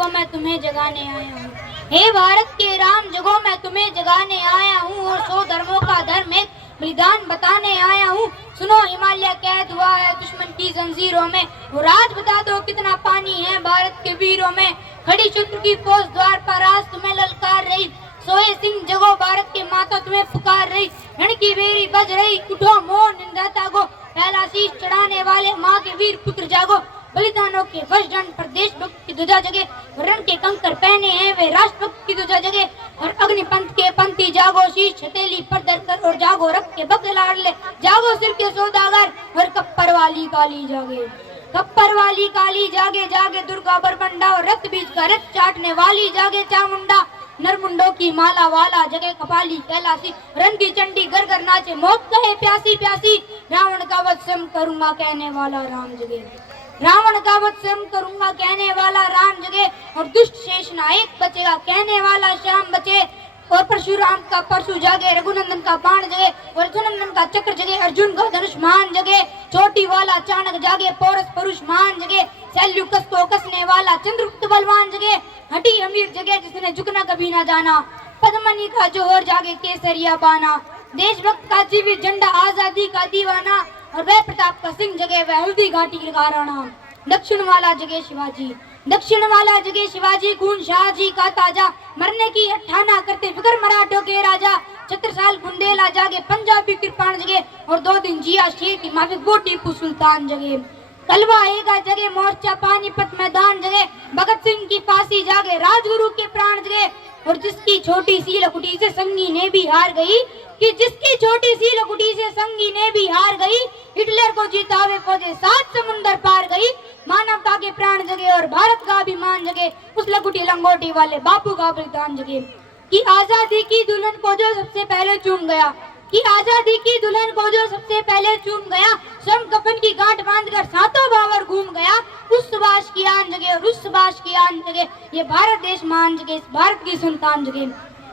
जगो मैं तुम्हें जगाने आया हूँ। हे भारत के राम जगो मैं तुम्हें जगाने आया हूँ और 100 धर्मों का धर्म एक बलिदान बताने आया हूँ। सुनो हिमालय कैद हुआ है दुश्मन की जंजीरों में, और आज बता दो कितना पानी है भारत के वीरों में। खड़ी शत्रु की फौज द्वार पर आज तुम्हें ललकार रही, सोए सिंह जगो भारत के माता तुम्हें पुकार रही। रण की बेरी बज रही उठो मोह निंदाता को, पहला शीश चढ़ाने वाले माँ के वीर पुत्र जागो। बलिदानों के वशदंड पर देशभक्त की ध्वजा जगे, रण के कंकर पहने हैं वे राष्ट्रभक्त की ध्वजा जगे। और अग्निपंथ के पंथी जागो, शीश हथेली पर धरकर और जागो, रख के बगलार ले जागो सिर के सौदागर। और कप्पर वाली काली जागे, कप्पर वाली काली जागे, जागे दुर्गा बरबंडा। और रथ बीच का रथ चाटने वाली जागे चामुंडा। नरमुंडों की माला वाला जगे कपाली कैलासी, रन की चंडी घर घर नाचे मौत कहे प्यासी प्यासी। रावण का वध स्वयं करूंगा कहने वाला राम जगे, रावण का वध स्वयं करूंगा कहने वाला राम जगे। और दुष्ट शेष नायक बचेगा कहने वाला श्याम बचे। और परशुराम का परशु जागे, रघुनंदन का बाण जगे, और रघुनंदन का चक्र जगे, अर्जुन का धनुष मान जगे। चोटी वाला चाणक जागे, पोरस परुष मान जगे, शैल्युकस को कसने वाला चंद्रगुप्त बलवान जगे। हठी अमीर जगे जिसने झुकना कभी ना जाना, पद्मनी का जोहर जागे केसरिया बाना। देशभक्त का जीवित झंडा आजादी का दीवाना, और वह प्रताप का सिंह जगे वह हल्दी घाटी का राणा। दक्षिण वाला जगे शिवाजी, दक्षिण वाला जगे शिवाजी, खून शाहजी का ताजा, मरने की अठाना करते फिक्र मराठों के राजा। छत्रसाल बुंदेला जागे, पंजाबी कृपाण जगे, और 2 दिन जिया शेर की माफिक वो टीपू सुल्तान जगे। कलवा एगा जगे, मोर्चा पानीपत मैदान जगे, भगत सिंह की फांसी जागे, राजगुरु के प्राण जगे। और जिसकी छोटी सी लकुटी से संगी ने भी हार गई, कि जिसकी छोटी सी लकुटी से संगी ने भी हार गई, हिटलर को जीता हुए फौजें 7 समुंदर पार गई। मानवता के प्राण जगे और भारत का अभिमान जगे, उस लकुटी लंगोटी वाले बापू का बलिदान जगे। कि आजादी की दुल्हन को जो सबसे पहले चूम गया, कि आजादी की दुल्हन को जो सबसे पहले चूम गया, स्वयं कफन की गांठ बांधकर सातों भावर घूम गया। उस सुभाष की आन जगे और उस सुभाष की आन जगे, ये भारत देश मान जगे, इस भारत की संतान जगे।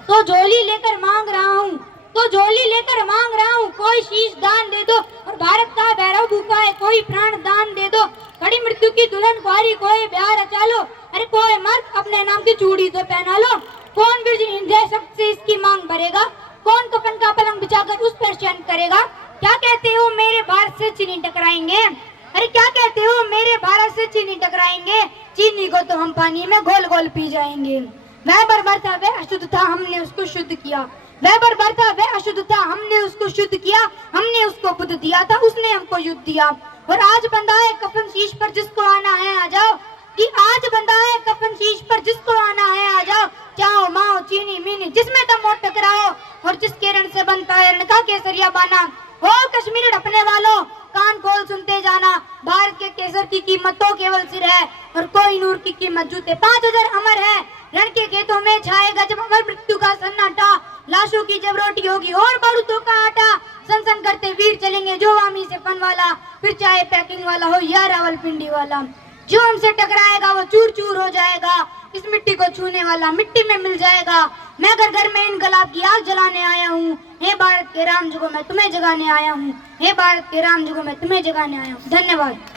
तो झोली लेकर मांग रहा हूँ, तो झोली लेकर मांग रहा हूँ, कोई शीश दान दे दो। और भारत का भैरव भूखा है, कोई प्राण दान दे दो। खड़ी मृत्यु की दुल्हन कुआरी कोई ब्याह रचा लो, अरे कोई मर्द अपने नाम की चूड़ी तो पहना लो। कौन विजय शब्द से इसकी मांग भरेगा, कौन कफन का पलंग बिछाकर उस पर शयन करेगा। क्या कहते हो मेरे भारत से चीनी टकराएंगे, अरे क्या कहते हो मेरे भारत से चीनी टकराएंगे। चीनी को तो हम पानी में घोल घोल पी जाएंगे। वह बर्बर था वह अशुद्ध था, हमने उसको शुद्ध किया। वह बर्बर था वह अशुद्ध था, हमने उसको शुद्ध किया। हमने उसको बुद्ध दिया था, उसने हमको युद्ध दिया। और आज बंधा है कफन शीश पर, जिसको आना है आ जाओ। कि आज बंधा है कफन शीश पर, जिसको आना है आ जाओ। चाओ माओ चीनी मीनी जिसमें दम और टकराओ, और जिसके रण से बनता है रण का केसरिया बाना। हो कश्मीर ढपने वालों कान खोल सुनते जाना, भारत के केसर की कीमत तो केवल सिर है, और कोई नूर की कीमत जूते 5000 अमर है। रण के खेतों में छाएगा जब अमर मृत्यु का सन्नाटा, लाशों की जब रोटी होगी और बारूदों का आटा। सन करते वीर चलेंगे जो वामी से फन वाला, फिर चाहे पैकिंग वाला हो या रावलपिंडी वाला। जो हमसे टकराएगा वो चूर चूर हो जाएगा, इस मिट्टी को छूने वाला मिट्टी में मिल जाएगा। मैं घर घर में इनकलाब की आग जलाने आया हूँ, हे भारत के राम जगो मैं तुम्हें जगाने आया हूँ। हे भारत के राम जगो मैं तुम्हें जगाने आया हूँ। धन्यवाद।